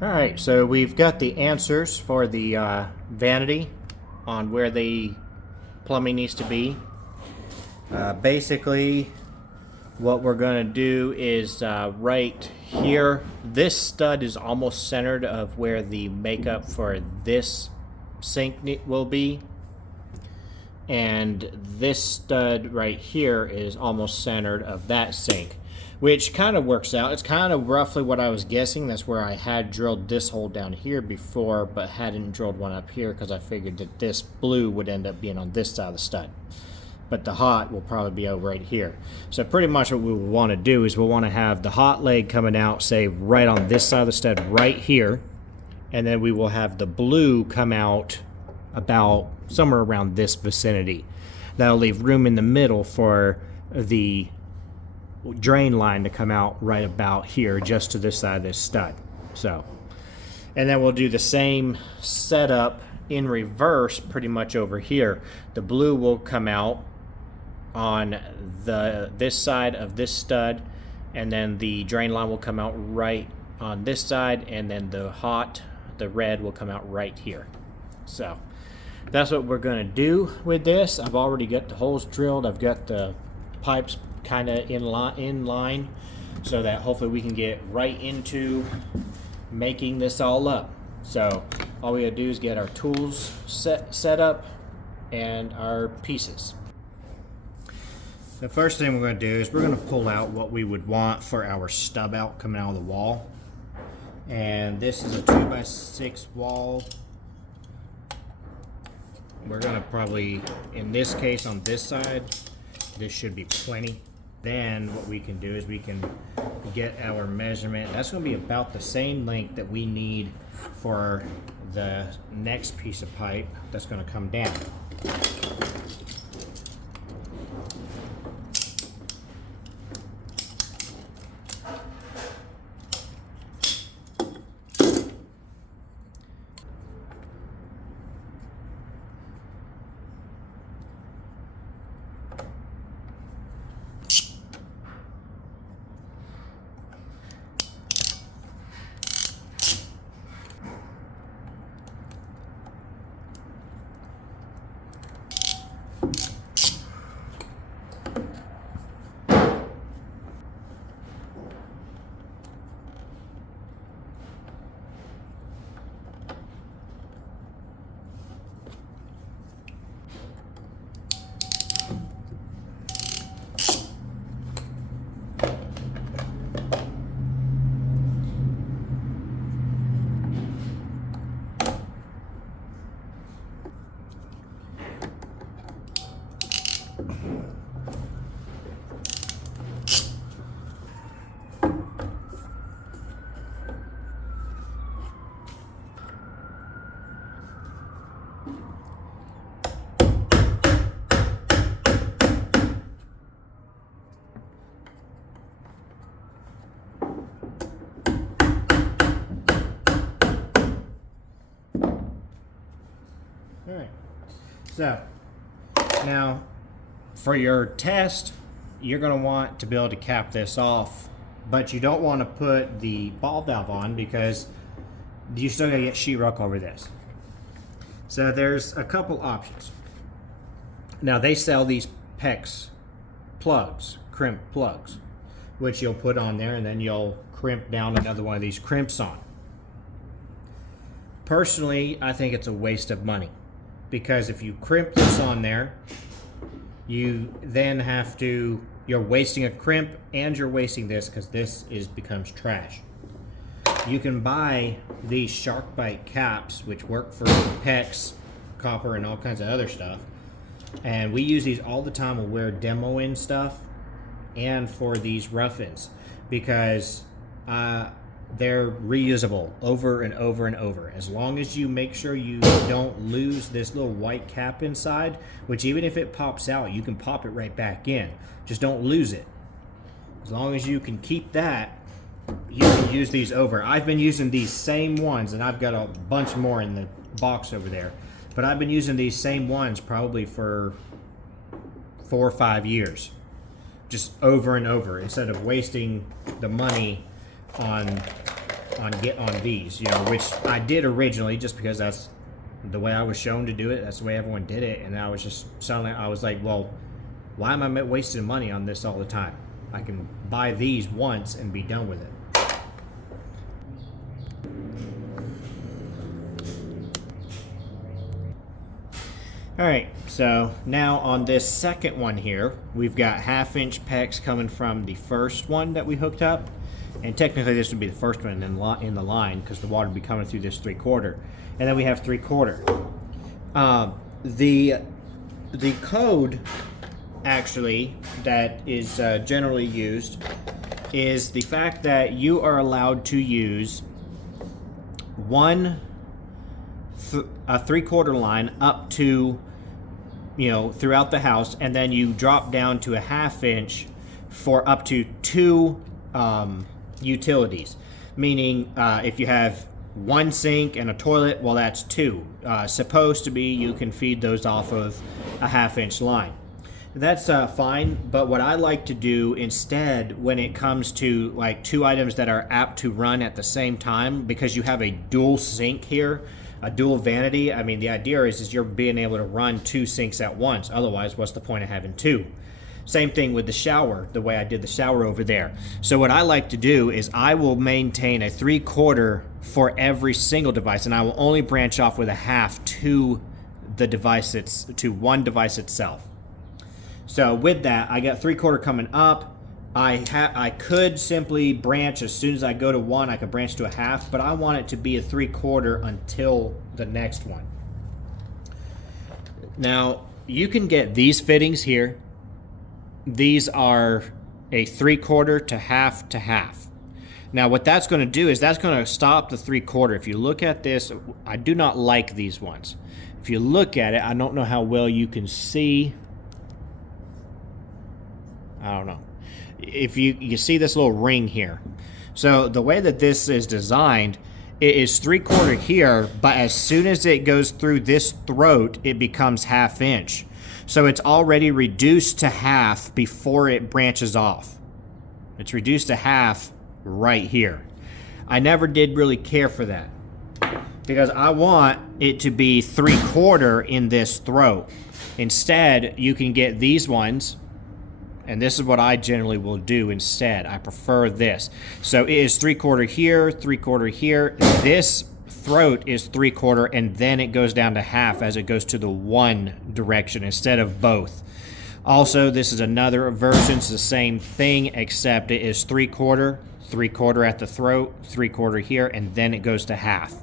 Alright, so we've got the answers for the Vanity on where the plumbing needs to be. Basically, what we're going to do is right here, this stud is almost centered of where the makeup for this sink will be. And this stud right here is almost centered of that sink, which kind of works out. It's kind of roughly what I was guessing. That's where I had drilled this hole down here before, but hadn't drilled one up here because I figured that this blue would end up being on this side of the stud. But the hot will probably be over right here. So pretty much what we would want to do is we'll want to have the hot leg coming out, say, right on this side of the stud right here. And then we will have the blue come out about somewhere around this vicinity. That'll leave room in the middle for the drain line to come out right about here, just to this side of this stud. So, and then we'll do the same setup in reverse pretty much over here. The blue will come out on this side of this stud, and then the drain line will come out right on this side, and then the red will come out right here. So that's what we're going to do with this. I've already got the holes drilled. I've got the pipes kind of in line so that hopefully we can get right into making this all up. So all we gotta do is get our tools set up and our pieces. The first thing we're going to do is we're going to pull out what we would want for our stub out coming out of the wall. And this is a 2x6 wall. We're going to probably, in this case on this side, this should be plenty. Then what we can do is we can get our measurement. That's going to be about the same length that we need for the next piece of pipe that's going to come down. Alright, so now for your test, you're going to want to be able to cap this off, but you don't want to put the ball valve on because you still got to get sheetrock over this. So there's a couple options. Now they sell these PEX plugs, crimp plugs, which you'll put on there and then you'll crimp down another one of these crimps on. Personally, I think it's a waste of money. Because if you crimp this on there, you then have to, you're wasting a crimp and you're wasting this because this becomes trash. You can buy these shark bite caps, which work for PEX, copper, and all kinds of other stuff. And we use these all the time when we're demoing stuff and for these rough-ins because they're reusable over and over and over. As long as you make sure you don't lose this little white cap inside, which even if it pops out, you can pop it right back in. Just don't lose it. As long as you can keep that, you can use these over. I've been using these same ones, and I've got a bunch more in the box over there. But I've been using these same ones probably for 4 or 5 years. Just over and over, instead of wasting the money on on these, which I did originally just because that's the way I was shown to do it. That's the way everyone did it, and I was just suddenly I was like, well, why am I wasting money on this all the time? I can buy these once and be done with it. All right, so now on this second one here, we've got 1/2-inch pecs coming from the first one that we hooked up. And technically this would be the first one in the line because the water would be coming through this 3/4. And then we have 3/4. The code actually that is generally used is the fact that you are allowed to use a 3/4 line up to, throughout the house, and then you drop down to a 1/2-inch for up to 2 utilities. Meaning, if you have 1 sink and a toilet, well, that's 2. Supposed to be you can feed those off of a 1/2-inch line. That's fine, but what I like to do instead when it comes to like 2 items that are apt to run at the same time, because you have a dual sink here, a dual vanity, I mean, the idea is you're being able to run 2 sinks at once. Otherwise, what's the point of having 2? Same thing with the shower, the way I did the shower over there. So what I like to do is I will maintain a 3/4 for every single device, and I will only branch off with a 1/2 to the device, to one device itself. So with that, I got 3/4 coming up. I could simply branch as soon as I go to 1. I could branch to a 1/2, but I want it to be a 3/4 until the next one. Now you can get these fittings here. These are a 3/4 to 1/2 to 1/2. Now what that's going to do is that's going to stop the 3/4. If you look at this, I do not like these ones. If you look at it, I don't know how well you can see. I don't know. If you see this little ring here. So the way that this is designed, it is 3/4 here, but as soon as it goes through this throat, it becomes 1/2-inch. So it's already reduced to 1/2 before it branches off. It's reduced to 1/2 right here. I never did really care for that because I want it to be 3/4 in this throat. Instead, you can get these ones. And this is what I generally will do instead. I prefer this. So it is 3/4 here, 3/4 here. This throat is 3/4, and then it goes down to 1/2 as it goes to the one direction instead of both. Also, this is another version. It's the same thing, except it is 3/4, 3/4 at the throat, 3/4 here, and then it goes to 1/2.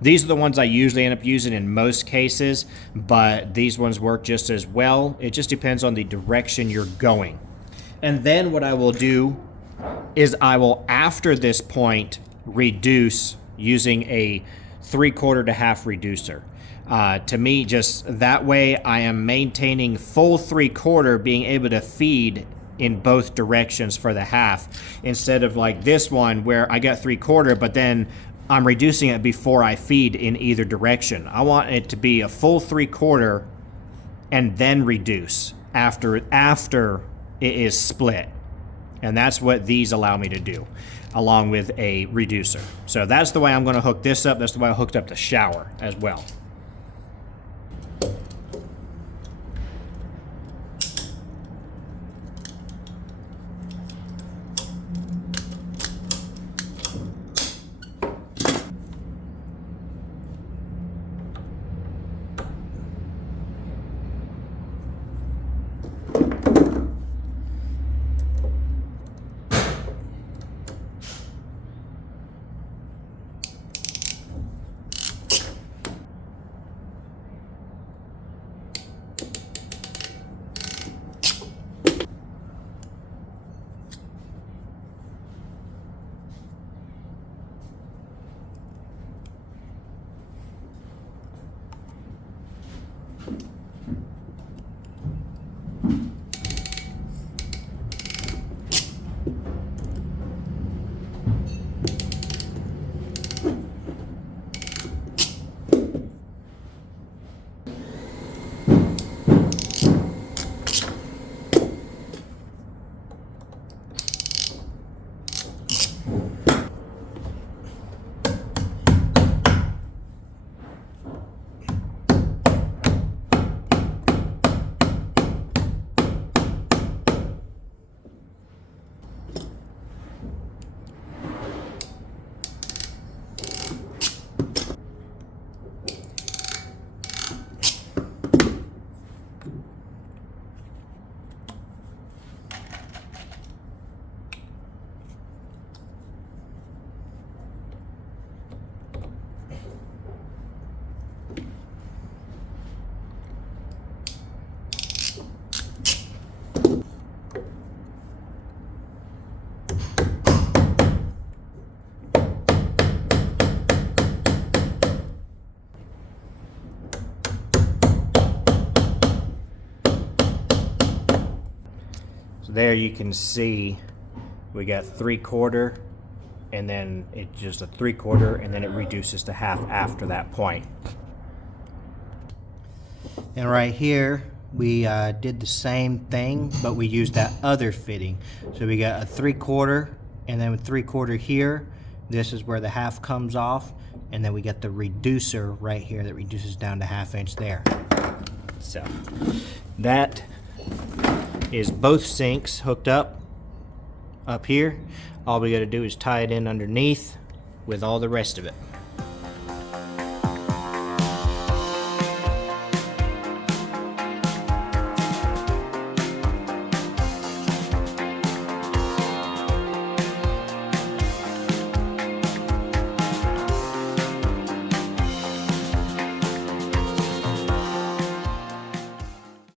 These are the ones I usually end up using in most cases, but these ones work just as well. It just depends on the direction you're going. And then what I will do is I will, after this point, reduce using a 3/4 to 1/2 reducer. To me, just that way I am maintaining full 3/4, being able to feed in both directions for the 1/2, instead of like this one where I got 3/4, but then I'm reducing it before I feed in either direction. I want it to be a full 3/4 and then reduce after it is split. And that's what these allow me to do, along with a reducer. So that's the way I'm going to hook this up. That's the way I hooked up the shower as well. So there you can see we got 3/4, and then it's just a 3/4, and then it reduces to half after that point. And right here, we did the same thing, but we used that other fitting. So we got a 3/4, and then with 3/4 here, this is where the half comes off, and then we got the reducer right here that reduces down to 1/2 inch there. So that is both sinks hooked up here. All we got to do is tie it in underneath with all the rest of it.